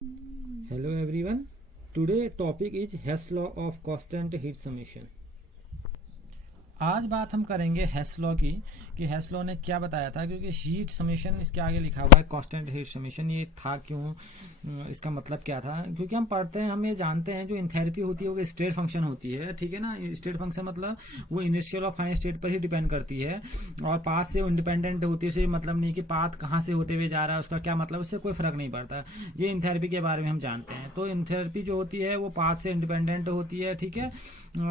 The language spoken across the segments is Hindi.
Hello everyone. Today topic is Hess law of constant heat summation. आज बात हम करेंगे हेस लॉ की कि हेस लॉ ने क्या बताया था, क्योंकि हीट समीशन इसके आगे लिखा हुआ है कांस्टेंट हीट समीशन। ये था क्यों, इसका मतलब क्या था? क्योंकि हम पढ़ते हैं, हम ये जानते हैं जो इंथैल्पी होती है वो स्टेट फंक्शन होती है, ठीक है ना। स्टेट फंक्शन मतलब वो इनिशियल और फाइनल स्टेट पर ही डिपेंड करती है और पाथ से इंडिपेंडेंट होती है। मतलब नहीं कि पाथ कहाँ से होते हुए जा रहा है उसका क्या मतलब, उससे कोई फर्क नहीं पड़ता। ये इंथैल्पी के बारे में हम जानते हैं। तो इंथैल्पी जो होती है वो पाथ से इंडिपेंडेंट होती है, ठीक है।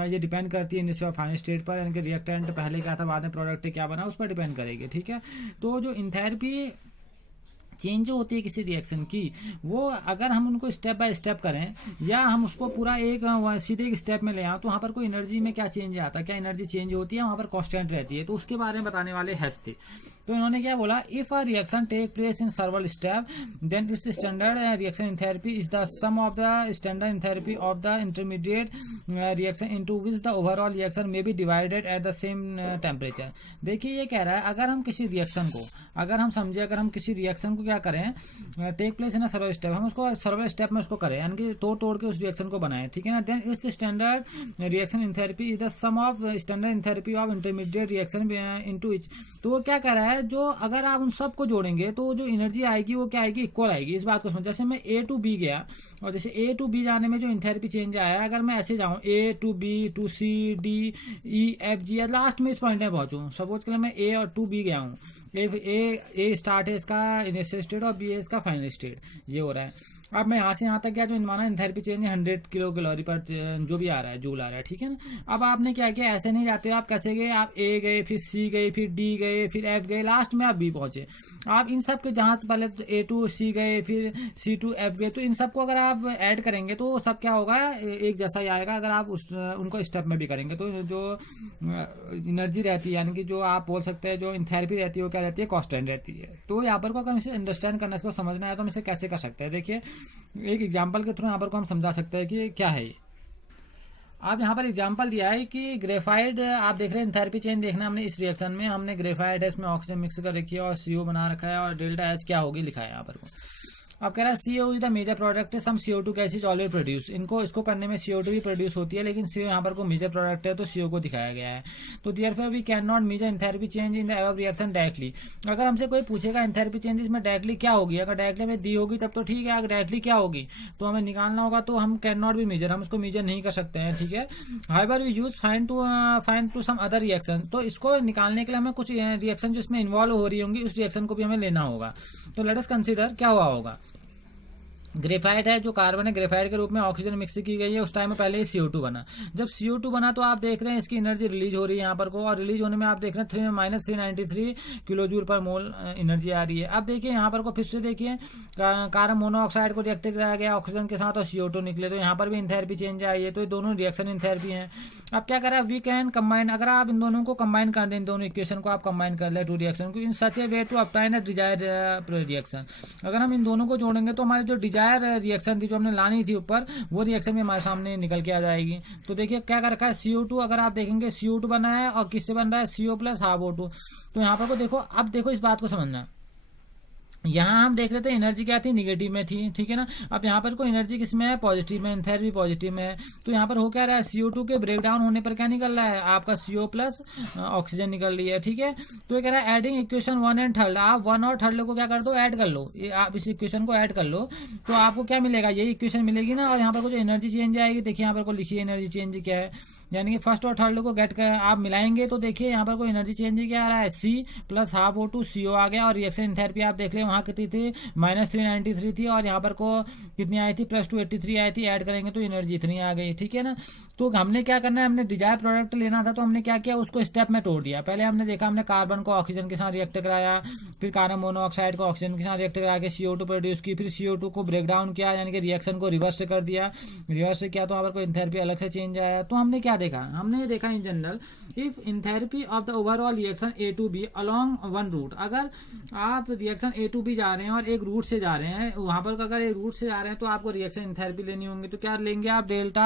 ये डिपेंड करती है इनिशियल और फाइनल स्टेट पर, यानी कि रिएक्टेंट पहले क्या था बाद में प्रोडक्ट क्या बना उस पर डिपेंड करेगी, ठीक है। तो जो इंथैल्पी चेंज जो होती है किसी रिएक्शन की, वो अगर हम उनको स्टेप बाय स्टेप करें या हम उसको पूरा एक सीधे एक स्टेप में ले आए तो वहाँ पर कोई एनर्जी में क्या चेंज आता है, क्या एनर्जी चेंज होती है, वहाँ पर कांस्टेंट रहती है। तो उसके बारे में बताने वाले हेस थे। तो इन्होंने क्या बोला, if a reaction take place in several step then it's standard reaction enthalpy is the sum of the standard enthalpy of the intermediate reaction into which the overall reaction may be divided at the same temperature. देखिए ये कह रहा है, अगर हम किसी रिएक्शन को, अगर हम किसी रिएक्शन को क्या करें, take place in several step, हम उसको सर्वल स्टेप में उसको करें, यानी कि तोड़ के उस रिएक्शन को बनाएं, ठीक है ना। Then it's standard reaction enthalpy is the sum of standard enthalpy of intermediate reaction into each. तो वो क्या कर रहा है, जो अगर आप उन सबको जोड़ेंगे तो जो एनर्जी आएगी वो क्या आएगी, इक्वल आएगी। इस बात को समझ, जैसे मैं ए टू बी गया और जैसे ए टू बी जाने में जो एंथैल्पी चेंज आया, अगर मैं ऐसे जाऊं A to B to C D E F G, last में इस पॉइंट में पहुंचूं, सपोज के लिए मैं ए और टू बी गया हूं, ए स्टार्ट है इसका इनिशियल स्टेट और बी है इसका फाइनल स्टेट, ये हो रहा है। अब मैं यहाँ से यहाँ तक गया, जो माना एंथैल्पी चेंज है 100 किलो कैलोरी पर जो भी आ रहा है, जूल आ रहा है, ठीक है ना। अब आपने क्या किया, ऐसे नहीं जाते हो आप, कैसे गए, आप ए गए, फिर सी गए, फिर डी गए, फिर एफ गए, लास्ट में आप बी पहुंचे। आप इन सब के जहाँ पहले तो ए टू सी गए, फिर सी टू एफ गए, तो इन सबको अगर आप ऐड करेंगे तो सब क्या होगा, एक जैसा ही आएगा। अगर आप उनको स्टेप में भी करेंगे तो जो एनर्जी रहती है, यानी कि जो आप बोल सकते हैं जो एंथैल्पी रहती है वो क्या रहती है, कांस्टेंट रहती है। तो यहाँ पर को अगर इसे अंडरस्टैंड करना, इसको समझना है तो हम इसे कैसे कर सकते हैं। देखिए एक एग्जांपल के थ्रू यहाँ पर को हम समझा सकते हैं कि क्या है ये। आप यहाँ पर एग्जांपल दिया है कि ग्रेफाइड, आप देख रहे हैं एंथैल्पी चेंज देखना हमने इस रिएक्शन में, हमने ग्रेफाइड है, इसमें ऑक्सीजन मिक्स कर रखी है और सीओ बना रखा है और डेल्टा एच क्या होगी लिखा है यहाँ पर को। अब कह रहा है CO is the major product है, some CO2 gases already produce. इसको करने में CO2 भी प्रोड्यूस होती है, लेकिन CO यहाँ पर को मेजर प्रोडक्ट है तो CO को दिखाया गया है। तो therefore we can not measure enthalpy change in the above reaction directly. अगर हमसे कोई पूछेगा एंथैल्पी चेंज इसमें डायरेक्टली क्या होगी, अगर डायरेक्टली हमें दी होगी तब तो ठीक है, अगर डायरेक्टली क्या होगी तो हमें निकालना होगा, तो हम कैन नॉट भी मेजर, हम उसको मेजर नहीं कर सकते हैं, ठीक है। However we use find to some other reaction. तो इसको निकालने के लिए हमें कुछ रिएक्शन जो इसमें इन्वॉल्व हो रही होंगी उस रिएक्शन को भी हमें लेना होगा। तो लेट अस कंसीडर क्या हुआ होगा, ग्रेफाइट है, जो कार्बन है, ग्रेफाइट के रूप में ऑक्सीजन मिक्स की गई है, उस टाइम में पहले ही CO2 बना। जब CO2 बना तो आप देख रहे हैं इसकी एनर्जी रिलीज हो रही है यहाँ पर को, और रिलीज होने में आप देख रहे हैं -393 किलो जूल पर मोल एनर्जी आ रही है। अब देखिए यहाँ पर को फिर से देखिए, कार्बन मोनोऑक्साइड को रिएक्ट कराया गया ऑक्सीजन के साथ और CO2 निकले, तो यहाँ पर भी एंथैल्पी चेंज आई है। तो ये दोनों रिएक्शन एंथैल्पी हैं। अब क्या करा, वी कैन कंबाइन, अगर आप इन दोनों को कंबाइन कर दें, इन दोनों इक्वेशन को आप कंबाइन कर ले, टू रिएक्शन को, in such a way to obtain a desired reaction. अगर हम इन दोनों को जोड़ेंगे तो हमारे जो डिजायर रिएक्शन थी, जो हमने लानी थी ऊपर, वो रिएक्शन भी हमारे सामने निकल के आ जाएगी। तो देखिए क्या कर रखा है, CO2, अगर आप देखेंगे CO2 बना है और किससे बन रहा है, CO प्लस हाफ O2। तो यहाँ पर को देखो, अब देखो इस बात को समझना, यहाँ हम देख रहे थे एनर्जी क्या थी, निगेटिव में थी, ठीक है ना। अब यहाँ पर कोई एनर्जी किसमें है, पॉजिटिव में, एंथैल्पी पॉजिटिव में है। तो यहाँ पर हो क्या रहा है, CO2 के ब्रेक डाउन होने पर क्या निकल रहा है, आपका CO प्लस ऑक्सीजन निकल रही है, ठीक है। तो ये कह रहा है एडिंग इक्वेशन 1 एंड 3, आप 1 और 3 को क्या कर दो, ऐड कर लो, ये आप इस इक्वेशन को ऐड कर लो तो आपको क्या मिलेगा, यही इक्वेशन मिलेगी ना। और यहाँ पर जो एनर्जी चेंज आएगी, देखिए यहाँ पर को लिखिए एनर्जी चेंज क्या है, यानी कि फर्स्ट और थर्ड को गेट कर आप मिलाएंगे तो देखिए यहाँ पर कोई एनर्जी चेंज क्या आ रहा है, C plus half O2 CO आ गया। और रिएक्शन एंथैल्पी आप देख ले वहाँ कितनी थी, -393 थी, और यहाँ पर को कितनी आई थी, +283 आई थी। ऐड करेंगे तो एनर्जी इतनी आ गई, ठीक है ना। तो हमने क्या करना है, हमने डिजायर प्रोडक्ट लेना था, तो हमने क्या किया, उसको स्टेप में तोड़ दिया। पहले हमने देखा, हमने कार्बन को ऑक्सीजन के साथ रिएक्ट कराया, फिर कार्बन मोनोऑक्साइड को ऑक्सीजन के साथ रिएक्ट करा के CO2 प्रोड्यूस की, फिर CO2 को ब्रेक डाउन किया, यानी कि रिएक्शन को रिवर्स कर दिया। रिवर्स किया तो यहाँ पर कोई एंथैल्पी अलग से चेंज आया। तो हमने क्या देखा, हमने ये देखा in general, if enthalpy of the overall reaction A to B along one route, अगर आप रिएक्शन ए टू बी जा रहे हैं और एक रूट से जा रहे हैं, वहां पर अगर एक रूट से जा रहे हैं तो आपको रिएक्शन इंथैल्पी लेनी होंगी, तो क्या लेंगे आप, delta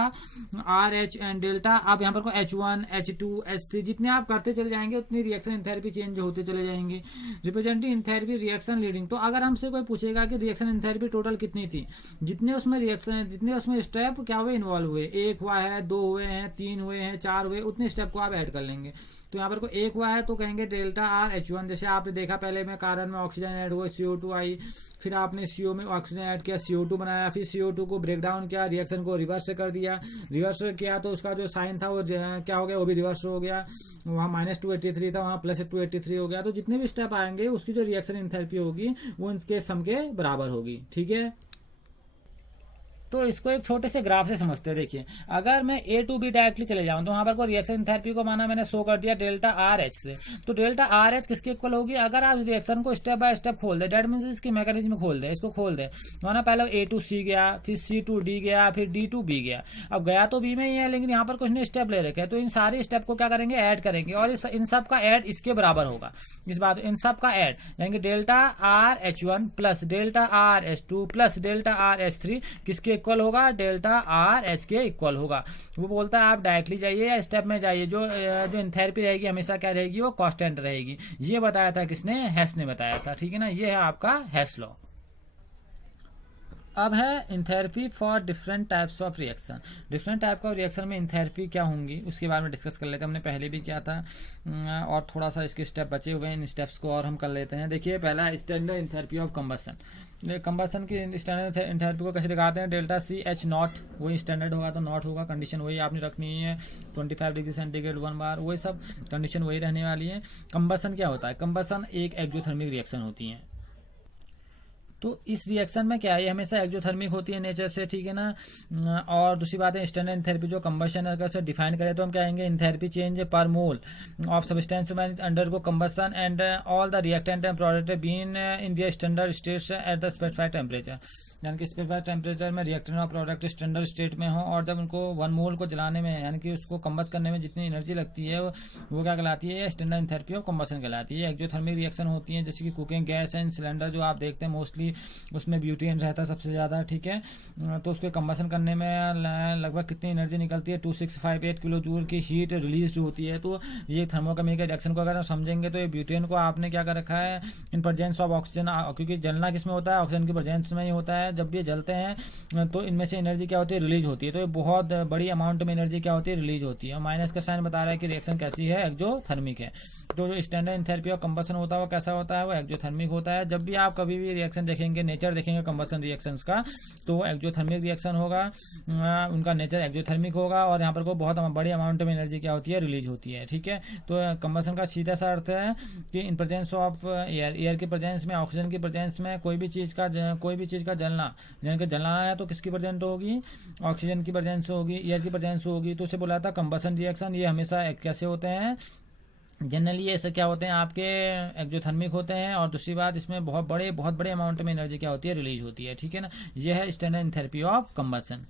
R H and delta, आप यहाँ पर को H1 H2 H3 जितने आप करते चले जाएंगे उतनी रिएक्शन इंथैल्पी चेंज होते चले जाएंगे। रिप्रेजेंटिंग इंथैल्पी रिएक्शन लीडिंग, तो अगर हमसे कोई पूछेगा कि रिएक्शन इंथैल्पी टोटल कितनी थी, जितने उसमें रिएक्शन, जितने उसमें स्टेप क्या हुए, इन्वॉल्व हुए, एक हुआ है, दो हुए हैं, तीन हुए हैं, चार हुए, उतने स्टेप को आप ऐड कर लेंगे। तो यहाँ पर को एक हुआ है तो कहेंगे डेल्टा आर H1, जैसे आपने देखा पहले में कार्बन में ऑक्सीजन ऐड हुआ, CO2 आई, फिर आपने CO में ऑक्सीजन ऐड किया, CO2 बनाया, फिर CO2 को ब्रेक डाउन किया, रिएक्शन को रिवर्स कर दिया, रिवर्स किया तो उसका जो साइन था वो क्या हो गया, वो भी रिवर्स हो गया, वहाँ -283 था, वहाँ +283 हो गया। तो जितने भी स्टेप आएंगे उसकी जो रिएक्शन इंथैल्पी होगी वो इनके सम के बराबर होगी। ठीक है, तो इसको एक छोटे से ग्राफ से समझते हैं। देखिए, अगर मैं ए टू बी डायरेक्टली चले जाऊं तो वहां पर को रिएक्शन इंथैल्पी को माना मैंने शो कर दिया डेल्टा आर एच से, तो डेल्टा आर एच किसके इक्वल होगी, अगर आप रिएक्शन को स्टेप बाय स्टेप खोल दे, डेट मीन इसकी मैकेनिज्म खोल दे, इसको खोल दे, माना पहले ए टू सी गया, फिर सी टू डी गया, फिर डी टू बी गया। अब गया तो बी में ही है, लेकिन यहाँ पर कुछ ने स्टेप ले रखे हैं, तो इन सारे स्टेप को क्या करेंगे, ऐड करेंगे, और इन सब का ऐड इसके बराबर होगा। इस बात, इन सब का ऐड यानी delta R H1 plus delta R H2 plus delta R H3 किसके इक्वल होगा, डेल्टा आर एच के इक्वल होगा। वो बोलता है आप डायरेक्टली जाइए या स्टेप में जाइए, जो इंथैल्पी रहेगी हमेशा क्या रहेगी, वो कांस्टेंट रहेगी। ये बताया था किसने, हेस ने बताया था। ठीक है ना, ये है आपका हेस लॉ। अब है enthalpy for different types of reaction. Different type का रिएक्शन में इंथैल्पी क्या होंगी उसके बारे में डिस्कस कर लेते हैं। हमने पहले भी किया था और थोड़ा सा इसके स्टेप बचे हुए हैं, इन स्टेप्स को और हम कर लेते हैं। देखिए, पहला standard enthalpy of combustion. Combustion की स्टैंडर्ड इंथैल्पी को कैसे दिखाते हैं, डेल्टा सी एच नॉट, वही स्टैंडर्ड होगा तो नॉट होगा, कंडीशन वही आपने रखनी है, 25 डिग्री सेंटीग्रेड 1 बार, वही सब कंडीशन वही रहने वाली है। कंबशन क्या होता है, कंबशन एक एक्सोथर्मिक रिएक्शन होती है। तो इस रिएक्शन में क्या है, ये हमेशा एक्सोथर्मिक होती है नेचर से। ठीक है ना, और दूसरी बात है स्टैंडर्ड इंथैल्पी जो कंबशन है, अगर डिफाइन करें तो हम क्या आएंगे, enthalpy change per mole of substance when undergo combustion and all the reactant and product been in the standard states at the specified temperature, यानी कि स्पेसिफाइड टेम्परेचर में रिएक्टेंट और प्रोडक्ट स्टैंडर्ड स्टेट में हो, और जब उनको 1 मोल को जलाने में यानी कि उसको कंबस्ट करने में जितनी एनर्जी लगती है वो क्या कहलाती है, स्टैंडर्ड इंथैल्पी ऑफ कंबशन कहलाती है। एक्सोथर्मिक रिएक्शन होती है जैसे कि कुकिंग गैस एंड सिलेंडर जो आप देखते हैं मोस्टली उसमें ब्यूटेन रहता है सबसे ज़्यादा। ठीक है, तो उसके कंबशन करने में लगभग कितनी एनर्जी निकलती है, 2658 किलो जूल की हीट रिलीज होती है। तो ये थर्मोकेमिकल रिएक्शन को अगर हम समझेंगे तो ये ब्यूटेन को आपने क्या कर रखा है, इन प्रेजेंस ऑफ ऑक्सीजन, क्योंकि जलना किसमें होता है, ऑक्सीजन की प्रेजेंस में ही होता है। जब भी ये जलते हैं तो इनमें से एनर्जी क्या होती है, रिलीज होती है। तो ये बहुत बड़ी अमाउंट में एनर्जी क्या होती है, रिलीज होती है। माइनस का साइन बता रहा है कि रिएक्शन कैसी है, एक्सोथर्मिक है। तो जो स्टैंडर्ड इंथैल्पी ऑफ कंबशन होता है वो कैसा होता है, वो एक्सोथर्मिक होता है। जब भी आप कभी भी रिएक्शन देखेंगे, नेचर देखेंगे कंबशन रिएक्शंस का, तो वो एक्सोथर्मिक रिएक्शन होगा, उनका नेचर एक्सोथर्मिक होगा, और यहाँ पर को बहुत बड़ी अमाउंट में एनर्जी क्या होती है, रिलीज होती है। ठीक है, तो कंबशन का सीधा सा अर्थ है कि in presence of air, air की प्रेजेंस में, ऑक्सीजन की प्रेजेंस में कोई भी चीज़ का जलना, यानी कि जलाना है तो किसकी प्रेजेंस होगी, ऑक्सीजन की प्रेजेंस होगी, एयर की प्रेजेंस होगी, तो उसे बोला था कंबशन रिएक्शन। ये हमेशा कैसे होते हैं, जनरली ऐसे क्या होते हैं आपके एक्सोथर्मिक होते हैं, और दूसरी बात इसमें बहुत बड़े अमाउंट में एनर्जी क्या होती है, रिलीज होती है। ठीक है ना, यह है स्टैंडर्ड इंथैल्पी ऑफ कंबशन।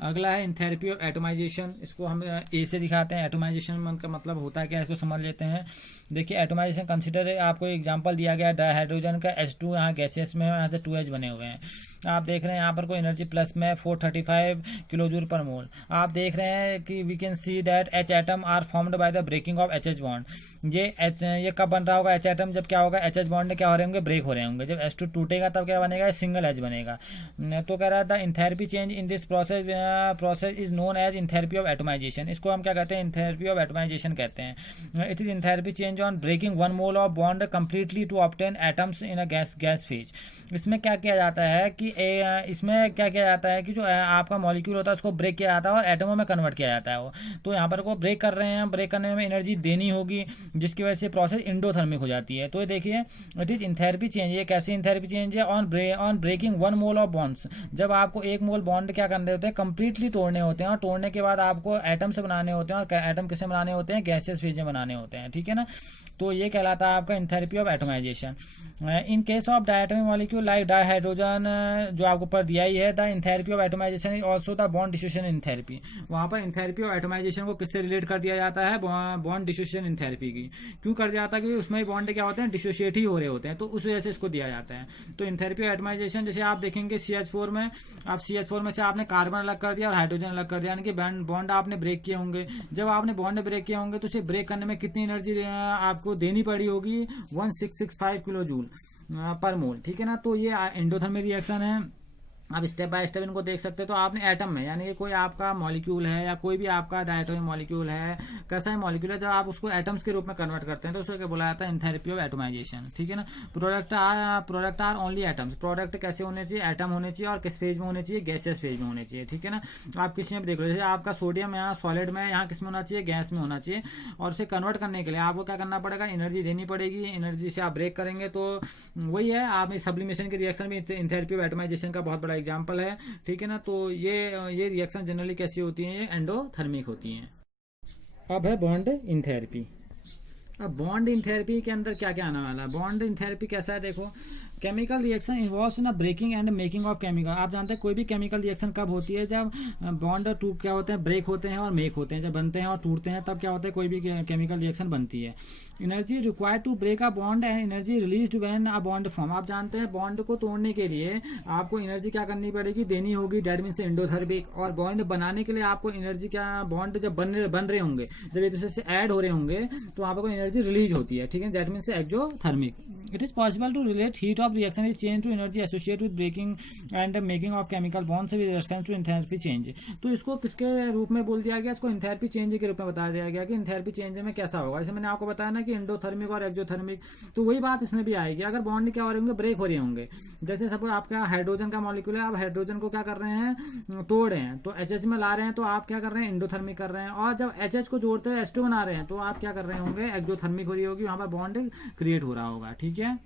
अगला है इंथैल्पी ऑफ एटोमाइजेशन। इसको हम ए से दिखाते हैं। एटोमाइजेशन का मतलब होता है क्या, इसको समझ लेते हैं। देखिए, एटोमाइजेशन कंसिडर, आपको एग्जांपल दिया गया डाइहाइड्रोजन का H2 यहाँ गैसेस में है, यहाँ से 2H बने हुए हैं। आप देख रहे हैं यहाँ पर कोई एनर्जी प्लस में 435 किलो जूल पर मोल। आप देख रहे हैं कि we can see that H atom are formed by the breaking of HH bond. ये कब बन रहा होगा H एटम, जब क्या होगा, HH बॉन्ड क्या हो रहे होंगे, ब्रेक हो रहे होंगे। जब H2 टूटेगा तब क्या बनेगा, सिंगल H बनेगा। तो कह रहा था enthalpy change in this process is known as enthalpy of atomisation. इसको हम क्या कहते हैं, इंथैल्पी ऑफ एटोमाइजेशन कहते हैं। It is enthalpy change on breaking 1 mole of bond completely to obtain atoms in a gas phase. इसमें क्या किया जाता है कि इसमें क्या किया जाता है कि जो आपका मॉलिक्यूल होता है उसको ब्रेक किया जाता है और एटमों में कन्वर्ट किया जाता है। वो तो यहाँ पर को ब्रेक कर रहे हैं, ब्रेक करने में एनर्जी देनी होगी, जिसकी वजह से प्रोसेस इंडोथर्मिक हो जाती है। तो ये देखिए, इट इज इंथैल्पी चेंज। ये कैसी इंथैल्पी चेंज है, on breaking 1 mole of bonds. जब आपको 1 मोल बॉन्ड क्या करने होते हैं, कंप्लीटली तोड़ने होते हैं, और तोड़ने के बाद आपको एटम से बनाने होते हैं, और एटम किससे बनाने होते हैं, गैसियस फेज में बनाने होते हैं। ठीक है ना, तो ये कहलाता है आपका enthalpy of atomization. In case of diatomic molecule like dihydrogen जो आपको ऊपर दिया ही है, the enthalpy of atomization is also the bond dissociation enthalpy. वहाँ पर एंथैल्पी ऑफ एटमाइजेशन को किससे रिलेट कर दिया जाता है? बॉन्ड डिसोसिएशन एंथैल्पी की। क्यों कर दिया जाता है? क्योंकि उसमें बॉन्ड क्या होते हैं? डिसोसिएट ही हो रहे होते हैं, तो उस वजह से इसको दिया जाता है। तो एंथैल्पी ऑफ एटमाइजेशन जैसे आप देखेंगे CH4 में, आप CH4 में से आपने कार्बन अलग कर दिया और हाइड्रोजन अलग कर दिया, यानी कि बॉन्ड आपने ब्रेक किए होंगे। जब आपने बॉन्ड ब्रेक किए होंगे तो उसे ब्रेक करने में कितनी एनर्जी आपको देनी पड़ी होगी? 1665 किलो जूल पर मोल, ठीक है ना। तो ये एंडोथर्मिक रिएक्शन है। आप स्टेप बाय स्टेप इनको देख सकते हैं। तो आपने एटम में, यानी कि कोई आपका मॉलिक्यूल है या कोई भी आपका डायटोमिक मॉलिक्यूल है, कैसा है मॉलिक्यूल है, जब आप उसको एटम्स के रूप में कन्वर्ट करते हैं तो उसको क्या बोला जाता है? एंथैल्पी ऑफ एटमाइजेशन, ठीक है ना। Product are only atoms. Product कैसे होने चाहिए? एटम होने चाहिए। और किस फेज में होने चाहिए? गैसियस फेज में होने चाहिए, ठीक है ना। आप किसी में देख लो, जैसे आपका सोडियम यहाँ सॉलिड में, यहाँ किस में होना चाहिए? गैस में होना चाहिए। और उसे कन्वर्ट करने के लिए आपको क्या करना पड़ेगा? एनर्जी देनी पड़ेगी। एनर्जी से आप ब्रेक करेंगे, तो वही है। आप सब्लिमेशन की रिएक्शन भी एंथैल्पी ऑफ एटमाइजेशन का बहुत बड़ा एग्जाम्पल है, ठीक है ना। तो ये रिएक्शन जनरली कैसी होती हैं? ये एंडोथर्मिक होती हैं। अब है बॉन्ड इंथेरेपी। अब बॉन्ड इंथेरेपी के अंदर क्या क्या आने वाला है? बॉन्ड इंथेरेपी कैसा है? देखो, chemical reaction involves in breaking and making of chemical. आप जानते हैं कोई भी केमिकल रिएक्शन कब होती है? जब बॉन्ड टूट क्या होते हैं? ब्रेक होते हैं और मेक होते हैं। जब बनते हैं और टूटते हैं तब क्या होता है? कोई भी केमिकल रिएक्शन बनती है। Energy required to break a bond and energy released when a bond form. आप जानते हैं बॉन्ड को तोड़ने के लिए आपको एनर्जी क्या करनी पड़ेगी? देनी होगी। That means endothermic. और बॉन्ड बनाने के लिए आपको एनर्जी क्या? बॉन्ड जब बन रहे होंगे, जब एक दूसरे से ऐड हो रहे होंगे, तो वहाँ पर कोई एनर्जी रिलीज होती है, ठीक है। That means exothermic. It is possible to relate heat of reaction is change to energy associated with breaking and making of chemical bonds with reference to enthalpy change. तो इसको किसके रूप में बोल दिया गया? इसको एंथैल्पी चेंज के रूप में बता दिया गया कि एंथैल्पी चेंज में कैसा होगा। जैसे मैंने आपको बताया ना कि एंडोथर्मिक और एक्सोथर्मिक, तो वही बात इसमें भी आएगी। अगर बॉन्ड क्या हो रहे होंगे? ब्रेक हो रहे होंगे। जैसे सपोज आपका हाइड्रोजन का मॉलिक्यूल है, आप हाइड्रोजन को क्या कर रहे हैं? तोड़ रहे हैं, तो HH में ला रहे हैं, तो आप क्या कर रहे हैं? एंडोथर्मिक कर रहे हैं। और जब HH को जोड़ते हैं H2 बना रहे हैं, तो आप क्या कर रहे होंगे? एक्सोथर्मिक हो रही होगी, वहां पर बॉन्ड क्रिएट हो रहा होगा, ठीक है।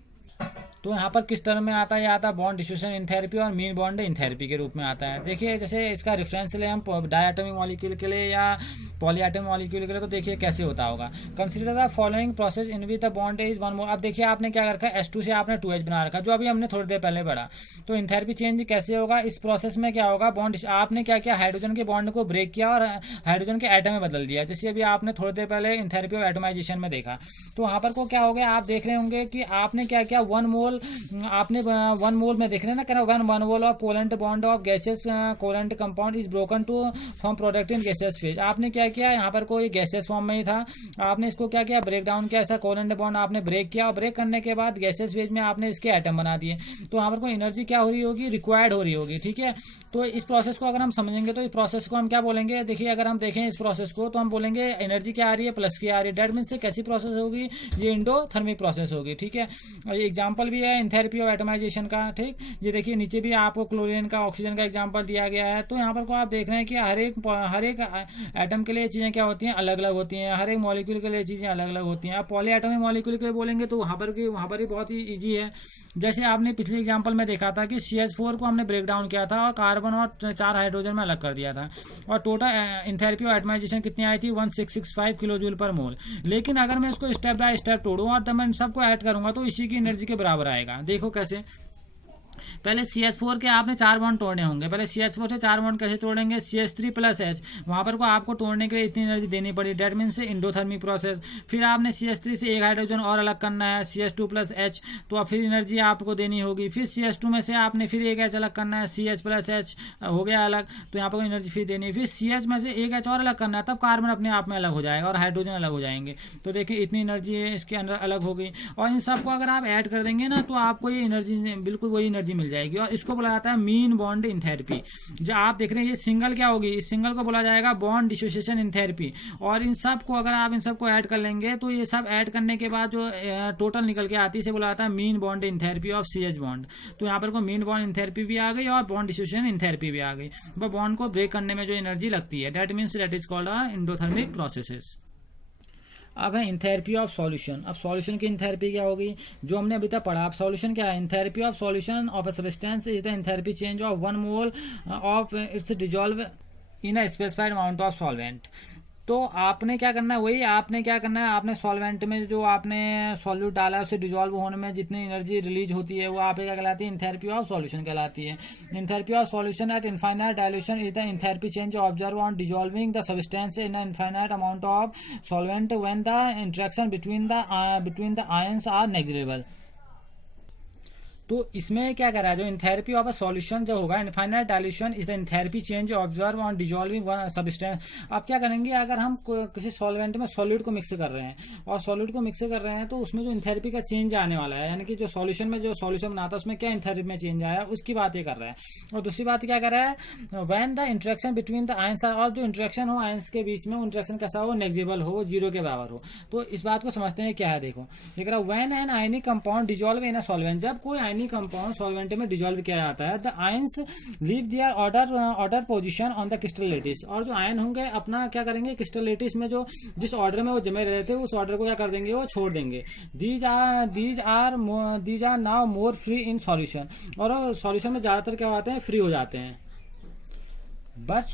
तो यहाँ पर किस टर्म में आता है? ये आता है बॉन्ड डिसोसिएशन एंथैल्पी और मीन बॉन्ड एंथैल्पी के रूप में आता है। देखिए, जैसे इसका रेफरेंस ले हम डायटोमिक मॉलिक्यूल के लिए या पॉलीएटॉमिक मॉलिक्यूल के लिए, तो देखिए कैसे होता होगा। Consider the following process in which the bond is one more. अब देखिए आपने क्या रखा है? H2 से आपने 2H बना रखा, जो अभी हमने थोड़ी देर पहले पढ़ा। तो एंथैल्पी चेंज कैसे होगा? इस प्रोसेस में क्या होगा? बॉन्ड आपने क्या किया? हाइड्रोजन के बॉन्ड को ब्रेक किया और हाइड्रोजन के एटम में बदल दिया। जैसे अभी आपने थोड़ी देर पहले एंथैल्पी ऑफ एटमाइजेशन में देखा। तो वहां पर को क्या हो गया? आप देख रहे होंगे कि आपने क्या किया? 1 मोल आपने 1 मोल में देख रहे हैं ना, क्या 1 mole of covalent bond of gases covalent compound is broken to form product in gases phase. आपने क्या किया? यहाँ पर कोई गैसेस फॉर्म में ही था, आपने इसको क्या किया? ब्रेक डाउन किया। ऐसा कोवेलेंट बॉन्ड आपने ब्रेक किया, और ब्रेक करने के बाद गैसेस फेज में आपने इसके एटम बना दिए। तो यहाँ पर कोई एनर्जी क्या हो रही होगी? रिक्वायर्ड हो रही होगी, ठीक है। तो इस प्रोसेस को अगर हम समझेंगे तो इस प्रोसेस को हम क्या बोलेंगे? देखिए, अगर हम देखें इस प्रोसेस को, तो हम बोलेंगे एनर्जी क्या आ रही है? प्लस की आ रही है। डेट मीन्स से कैसी प्रोसेस होगी? ये एंडोथर्मिक प्रोसेस होगी, ठीक है। और ये एग्जाम्पल भी है एंथैल्पी ऑफ एटमाइजेशन का, ठीक। ये देखिए नीचे भी आपको क्लोरीन का, ऑक्सीजन का एग्जांपल दिया गया है। तो यहाँ पर को आप देख रहे हैं कि हर एक एटम के लिए चीजें क्या होती हैं? अलग अलग होती हैं। हर एक मॉलिक्यूल के लिए चीजें अलग अलग होती हैं। आप पॉलीएटॉमिक मॉलिक्यूल के लिए बोलेंगे तो वहां पर ही बहुत ही ईजी है। जैसे आपने पिछले एग्जाम्पल में देखा था कि CH4 को हमने ब्रेक डाउन किया था और कार्बन और 4 हाइड्रोजन में अलग कर दिया था, और टोटल एंथैल्पी ऑफ एटमाइजेशन कितनी आई थी? 1665 किलो जूल पर मोल। लेकिन अगर मैं इसको स्टेप बाय स्टेप तोड़ूं और तब मैं सबको ऐड करूंगा तो इसी की एनर्जी के बराबर आएगा। देखो कैसे। पहले CH4 के आपने 4 बॉन्ड तोड़ने होंगे। पहले CH4 से 4 बॉन्ड कैसे तोड़ेंगे? CH3 प्लस H, वहां पर को आपको तोड़ने के लिए इतनी एनर्जी देनी पड़ी। That means endothermic process. फिर आपने CH3 से एक हाइड्रोजन और अलग करना है, CH2 प्लस H, तो फिर एनर्जी आपको देनी होगी। फिर CH2 में से आपने फिर एक H अलग करना है, CH प्लस H हो गया अलग, तो यहाँ पर एनर्जी फिर देनी है। फिर CH में से एक H और अलग करना है, तब कार्बन अपने आप में अलग हो जाएगा और हाइड्रोजन अलग हो जाएंगे। तो देखिए इतनी एनर्जी है इसके अंदर अलग हो गई, और इन सबको अगर आप ऐड कर देंगे ना, तो आपको ये एनर्जी बिल्कुल वही एनर्जी मिल जाएगी। और इसको बोला जाता है मीन बॉन्ड एंथैल्पी। जो आप देख रहे हैं ये सिंगल क्या होगी? इस सिंगल को बोला जाएगा बॉन्ड डिसोसिएशन एंथैल्पी। और इन सब को अगर आप इन सबको ऐड कर लेंगे, तो ये सब ऐड करने के बाद जो टोटल निकल के आती है, बोला जाता है mean bond enthalpy of CH bond. तो यहाँ पर को मीन बॉन्ड एंथैल्पी भी आ गई और बॉन्ड डिसोसिएशन एंथैल्पी भी आ गई। बॉन्ड को ब्रेक करने में जो एनर्जी लगती है, that means that is called endothermic processes. अब है एंथैल्पी ऑफ सॉल्यूशन। अब सॉल्यूशन की एंथैल्पी क्या होगी? जो हमने अभी तक पढ़ा। अब सॉल्यूशन क्या है? Enthalpy of solution of a substance is the enthalpy change of 1 mole of its dissolve in a specified amount of solvent. तो आपने क्या करना है, वही आपने क्या करना है, आपने सॉल्वेंट में जो आपने सॉल्यूट डाला है उसे डिजोल्व होने में जितनी एनर्जी रिलीज होती है वो आप क्या कहलाती है, इंथैल्पी ऑफ सॉल्यूशन कहलाती है। Enthalpy of solution at infinite dilution is the enthalpy change observe on dissolving the substance in infinite amount of solvent when the interaction between the ions are negligible. तो इसमें क्या करा है, जो इंथैल्पी ऑफ अ सॉल्यूशन जो होगा, infinite dilution is the enthalpy change observe on dissolving substance. अब क्या करेंगे, अगर हम किसी सॉल्वेंट में सॉलिड को मिक्स कर रहे हैं और सॉलिड को मिक्स कर रहे हैं तो उसमें जो इंथैल्पी का चेंज आने वाला है, यानी कि जो सॉल्यूशन में जो सॉल्यूशन बनाता है उसमें क्या इंथैल्पी में चेंज आया उसकी बात ये कर रहा है। और दूसरी बात क्या कर रहा है, when the interaction between the ions, और जो इंटरेक्शन हो आयंस के बीच में, इंटरेक्शन कैसा हो, नेग्लिजिबल हो, जीरो के बराबर हो। तो इस बात को समझते हैं क्या है, देखो ये कह रहा है when an ionic compound dissolve in a solvent, जब कोई आयनिक कंपाउंड सॉल्वेंट में डिजोल्व किया जाता है, the ions leave their order position on the crystal lattice, और जो आयन होंगे अपना क्या करेंगे, क्रिस्टल लेटिस में जो जिस ऑर्डर में वो जमे रहते थे उस ऑर्डर को क्या कर देंगे, वो छोड़ देंगे। These are now more free in solution, और सॉल्यूशन में ज्यादातर क्या होते हैं, फ्री हो जाते हैं। But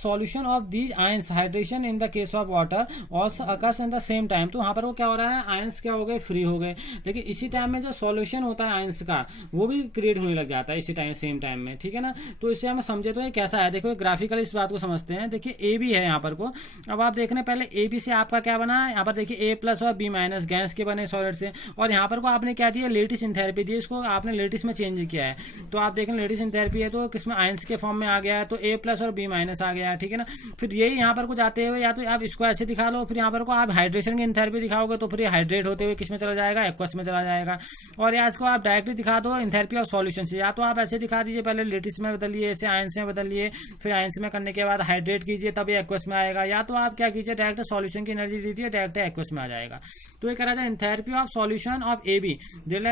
solution of these ions hydration in the case of water also occurs in the same time। तो वहां पर वो क्या हो रहा है, आयंस क्या हो गए, फ्री हो गए, लेकिन इसी टाइम में जो सॉल्यूशन होता है आयंस का वो भी क्रिएट होने लग जाता है इसी टाइम, सेम टाइम में, ठीक है ना। तो इसे हम समझे तो ये कैसा है, देखो ग्राफिकल इस बात को समझते हैं। देखिए ए बी है यहाँ पर को, अब आप देखने पहले ए बी से आपका क्या बना, यहाँ पर देखिए ए प्लस और बी माइनस गैस के बने सॉलिड से, और यहाँ पर को आपने क्या दिया, लेटिस इंथैल्पी दी, इसको आपने लेटिस में चेंज किया है। तो आप देखें लेटिस इंथैल्पी है तो किसमें, आयंस के फॉर्म में आ गया है, तो ए प्लस और बी माइनस आ गया, ठीक है ना। फिर यही यहाँ पर को जाते हुए या तो आप इसको ऐसे दिखा लो, फिर यहाँ पर को आप हाइड्रेशन की इंथैल्पी दिखाओगे तो फिर हाइड्रेट होते हुए किसमें चला जाएगा, एक्वस में चला जाएगा। और या इसको आप डायरेक्टली दिखा दो इंथैल्पी ऑफ सॉल्यूशन से, या तो आप ऐसे दिखा दीजिए, पहले लेटिस में बदलिए, ऐसे आयंस में बदलिए, फिर आयंस में करने के बाद हाइड्रेट कीजिए तब एक्वस में आएगा, या तो आप क्या कीजिए, डायरेक्ट सॉल्यूशन की एनर्जी दीजिए, डायरेक्ट एक्वस में आ जाएगा। तो ये करा जाए enthalpy of solution of A B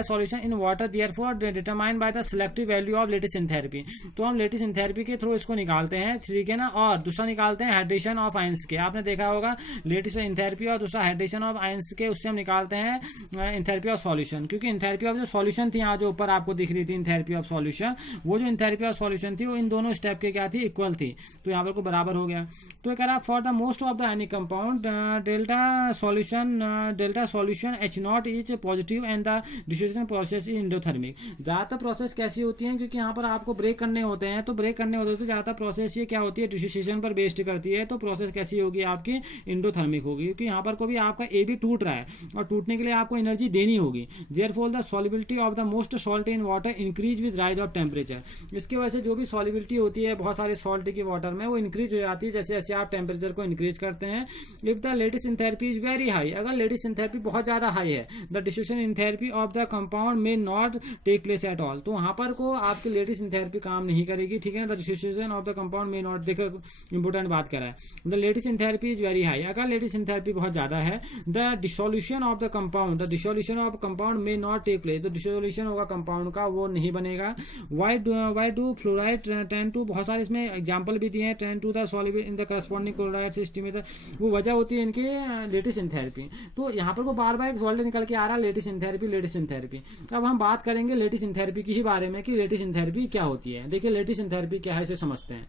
solution in water therefore determined by the selective value of lattice enthalpy. तो हम लेटिस इंथैल्पी के थ्रू इसको निकालते हैं, ठीक है ना। और दूसरा निकालते हैं हाइड्रेशन ऑफ आयंस के, आपने देखा होगा लेटिस इंथैल्पी और दूसरा हाइड्रेशन ऑफ आयंस के, उससे हम निकालते हैं इंथैल्पी ऑफ सॉल्यूशन। क्योंकि इंथैल्पी ऑफ जो सॉल्यूशन थी यहाँ जो ऊपर आपको दिख रही थी इंथैल्पी ऑफ सॉल्यूशन, वो जो इंथैल्पी ऑफ सॉल्यूशन थी वो इन दोनों स्टेप के क्या थी, इक्वल थी, तो यहाँ पर को बराबर हो गया। तो कह रहा for the most of the ionic compound delta solution H not is positive and the dissociation process is endothermic. ज्यादातर प्रोसेस कैसी होती है, क्योंकि यहाँ पर आपको ब्रेक करने होते हैं, तो ब्रेक करने होते हैं तो ज्यादातर प्रोसेस ये क्या होती है, डिसोसिएशन पर बेस्ड करती है। तो प्रोसेस कैसी होगी आपकी, एंडोथर्मिक होगी, क्योंकि यहाँ पर को भी आपका ए भी टूट रहा है और टूटने के लिए आपको एनर्जी देनी होगी। Therefore the solubility of the most salt in water increase with rise of temperature. इसकी वजह से जो भी सॉल्युबिलिटी होती है बहुत सारे सॉल्ट की वाटर में, वो इंक्रीज हो जाती है जैसे जैसे आप टेम्परेचर को इंक्रीज करते हैं। If the lattice enthalpy is very high, अगर लेटिस इंथैल्पी बहुत ज्यादा हाई है, the dissociation enthalpy of the compound may not take place at all. तो वहां पर को आपकी लेटिस इंथैल्पी काम नहीं करेगी, ठीक है ना। The dissociation of the compound may not, देखो इंपोर्टेंट बात कर रहा है, the lattice enthalpy is very high, अगर लेटिस इंथैल्पी बहुत ज्यादा है, the dissolution of the dissolution of compound may not take place, तो डिसोल्यूशन होगा कंपाउंड का वो नहीं बनेगा। Why do fluoride tend to, बहुत सारे इसमें एग्जांपल भी दिए हैं, tend to the soluble in the corresponding chloride system में, वो वजह होती है इनके लेटिस इंथैल्पी। तो यहाँ पर वो बार बार एक सॉल्ट निकल के आ रहा है, लेटिस इंथैल्पी। अब हम बात करेंगे लेटिस इंथैल्पी की ही बारे में कि लेटिस इंथैल्पी क्या होती है। देखिए लेटिस इंथैल्पी क्या है इसे समझते हैं।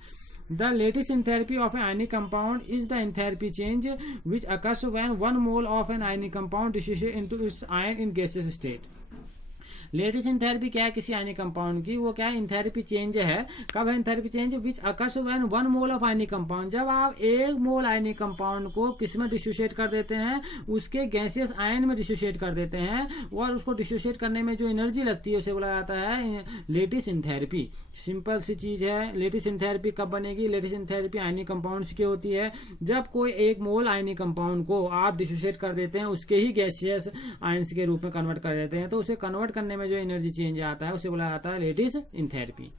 The lattice enthalpy of an ionic compound is the enthalpy change which occurs when 1 mole of an ionic compound dissociates into its ion in gaseous state। Lattice enthalpy क्या है किसी आयनिक कंपाउंड की, वो क्या है, इंथैल्पी चेंज है। कब है enthalpy change, which occurs when 1 mole of ionic compound, जब आप 1 मोल आयनिक कंपाउंड को किस में डिसोशिएट कर देते हैं, उसके गैसियस आयन में डिसोशिएट कर देते हैं, और उसको डिसोशिएट करने में जो एनर्जी लगती है उसे बोला जाता है लेटिस इंथैल्पी। सिंपल सी चीज है। लेटिस इंथैल्पी कब बनेगी, लेटिस इंथैल्पी आयनिक कंपाउंड्स की होती है जब कोई 1 मोल आयनिक कंपाउंड को आप डिसोशिएट कर देते हैं, उसके ही गैसियस आयंस के रूप में कन्वर्ट कर देते हैं, तो उसे कन्वर्ट करने में जो एनर्जी चेंज आता है उसे बोला जाता है लेटिस इंथैल्पी।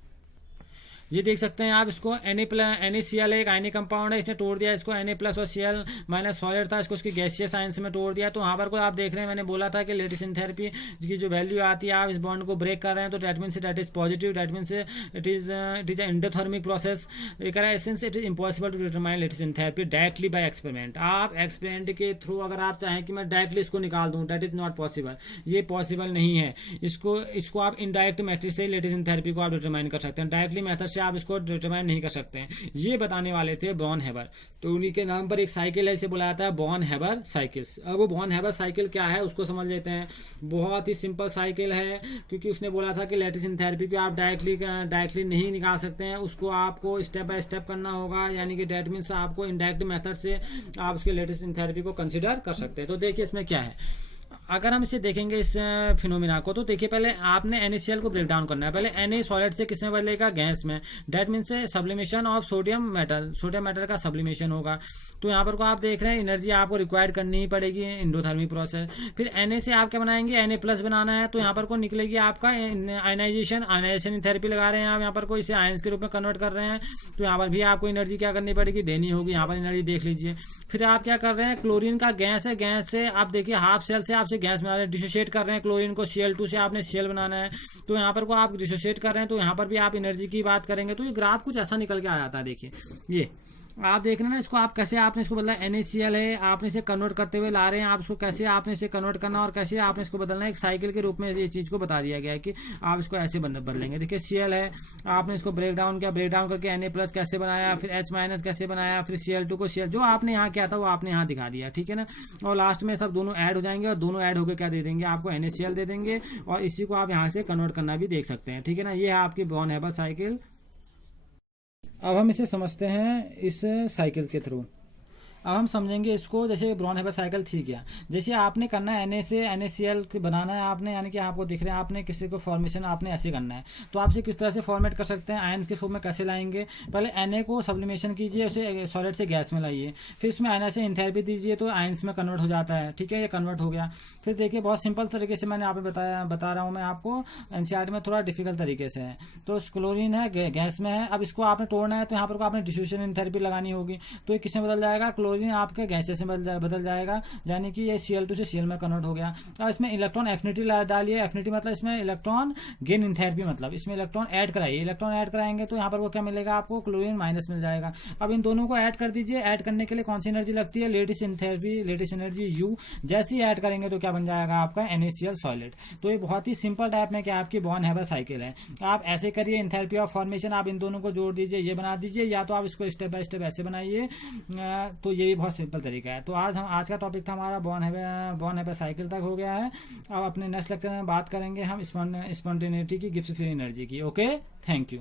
ये देख सकते हैं आप, इसको NaCl एक आयनिक कंपाउंड है, इसने तोड़ दिया इसको Na+ और Cl- सॉलिड था, इसको उसकी गैसियस आयंस में तोड़ दिया। तो वहां पर को आप देख रहे हैं, मैंने बोला था कि लेटिस इंथैल्पी की जो वैल्यू आती है, आप इस बॉन्ड को ब्रेक कर रहे हैं तो that means that is positive, that means it is endothermic process. It is impossible to determine lattice enthalpy directly by experiment. आप एक्सपेरिमेंट के थ्रू अगर आप चाहें कि मैं डायरेक्टली इसको निकाल दूं, दैट इज नॉट पॉसिबल, ये पॉसिबल नहीं है। इसको आप इनडायरेक्ट मेथड से लेटिस इंथैल्पी को आप डिटरमाइन कर सकते हैं। डायरेक्टली मेथड से से आप इसको डिटरमाइन नहीं कर सकते हैं। ये बताने वाले थे बॉन हेबर। तो उन्हीं के नाम पर एक साइकिल है, इसे बुलाया था बॉन हेबर साइकिल्स। अब वो बॉन हेबर साइकिल क्या है उसको समझ लेते हैं। बहुत ही सिंपल साइकिल है, क्योंकि उसने बोला था कि लैटिस थेरेपी को आप डायरेक्टली नहीं निकाल सकते हैं, उसको आपको स्टेप बाय स्टेप करना होगा, यानी कि डेट मीन्स आपको इनडायरेक्ट मेथड से आप उसके लैटिस थेरेपी को कंसिडर कर सकते हैं। तो देखिए इसमें क्या है, अगर हम इसे देखेंगे इस फिनोमिना को, तो देखिए पहले आपने NaCl को ब्रेक डाउन करना है। पहले Na सॉलिड से किसमें बदलेगा, गैस में। That means sublimation of sodium metal का सब्लिमेशन होगा। तो यहाँ पर को आप देख रहे हैं एनर्जी आपको रिक्वायर्ड करनी ही पड़ेगी एंडोथर्मिक प्रोसेस। फिर Na से आप क्या बनाएंगे, Na+ बनाना है, तो यहाँ पर को निकलेगी आपका आयनाइजेशन थेरेपी लगा रहे हैं आप, यहाँ पर को इसे आयंस के रूप में कन्वर्ट कर रहे हैं। तो यहाँ पर भी आपको एनर्जी क्या करनी पड़ेगी, देनी होगी। यहाँ पर एनर्जी देख लीजिए। फिर आप क्या कर रहे हैं, क्लोरीन का गैस है, गैस से आप देखिए हाफ सेल से आपसे गैस बना रहे हैं, डिसोशिएट कर रहे हैं क्लोरीन को, Cl2 से आपने Cl बनाना है। तो यहाँ पर को आप डिसोशिएट कर रहे हैं, तो यहाँ पर भी आप एनर्जी की बात करेंगे। तो ये ग्राफ कुछ ऐसा निकल के आ जाता है। देखिए ये आप देख रहे हैं ना, इसको आप कैसे आपने इसको बदला, NaCl है, आपने इसे कन्वर्ट करते हुए ला रहे हैं। आप इसको कैसे आपने इसे कन्वर्ट करना और कैसे आपने इसको बदलना है, एक साइकिल के रूप में ये चीज को बता दिया गया है कि आप इसको ऐसे बदलेंगे। देखिए Cl है, आपने इसको ब्रेक डाउन किया, ब्रेक डाउन करके Na+ कैसे बनाया, फिर H- कैसे बनाया, फिर Cl2 को Cl जो आपने यहाँ किया था वो आपने यहाँ दिखा दिया, ठीक है ना। और लास्ट में सब दोनों ऐड हो जाएंगे, और दोनों ऐड होकर क्या दे देंगे आपको, NaCl दे देंगे। और इसी को आप यहाँ से कन्वर्ट करना भी देख सकते हैं, ठीक है ना। ये है आपकी बॉन हेबर साइकिल। अब हम इसे समझते हैं इस साइकिल के थ्रू। अब हम समझेंगे इसको, जैसे बॉन हेबर साइकिल थी क्या, जैसे आपने करना है Na से NaCl बनाना है आपने, यानी कि आपको दिख रहे हैं आपने किसी को फॉर्मेशन आपने ऐसे करना है। तो आप इसे किस तरह से फॉर्मेट कर सकते हैं, आयंस के फॉर्म में कैसे लाएंगे, पहले Na को सब्लिमेशन कीजिए, उसे सॉलिड से गैस में लाइए, फिर इसमें आयनाइजेशन थेरेपी दीजिए, तो आयंस में कन्वर्ट हो जाता है, ठीक है, ये कन्वर्ट हो गया। फिर देखिए बहुत सिंपल तरीके से मैंने आपको बता रहा हूँ मैं आपको, NCERT में थोड़ा डिफिकल्ट तरीके से है। तो क्लोरीन है, गैस में है, अब इसको आपने तोड़ना है, तो यहाँ पर आपने डिफ्यूजन थेरेपी लगानी होगी। तो ये किसमें बदल जाएगा, क्लोरीन आपके गैस से बदल जाएगा, यानी कि ये Cl2 से Cl में कन्वर्ट हो गया। अब इसमें इलेक्ट्रॉन एफिनिटी डालिए, एफिनिटी मतलब इसमें इलेक्ट्रॉन गेन इन थेरेपी, मतलब इसमें इलेक्ट्रॉन ऐड कराइए। इलेक्ट्रॉन ऐड कराएंगे तो यहाँ पर वो क्या मिलेगा आपको, क्लोरीन माइनस मिल जाएगा। अब इन दोनों को ऐड कर दीजिए। ऐड करने के लिए कौन सी एनर्जी लगती है, lattice enthalpy, lattice energy U। जैसे ही ऐड करेंगे तो क्या बन जाएगा आपका NaCl सॉलिड। तो ये बहुत ही सिंपल टाइप में क्या आपकी बॉन हेबर साइकिल है। आप ऐसे करिए, इन थेरेपी ऑफ फॉर्मेशन आप इन दोनों को जोड़ दीजिए, ये बना दीजिए, या तो आप इसको स्टेप बाय स्टेप ऐसे बनाइए। तो ये भी बहुत सिंपल तरीका है। तो आज का टॉपिक था हमारा बॉन हेबर साइकिल तक हो गया है। अब अपने नेक्स्ट लेक्चर में बात करेंगे हम स्पॉन्टेनिटी की, गिब्स फ्री एनर्जी की। Okay, thank you.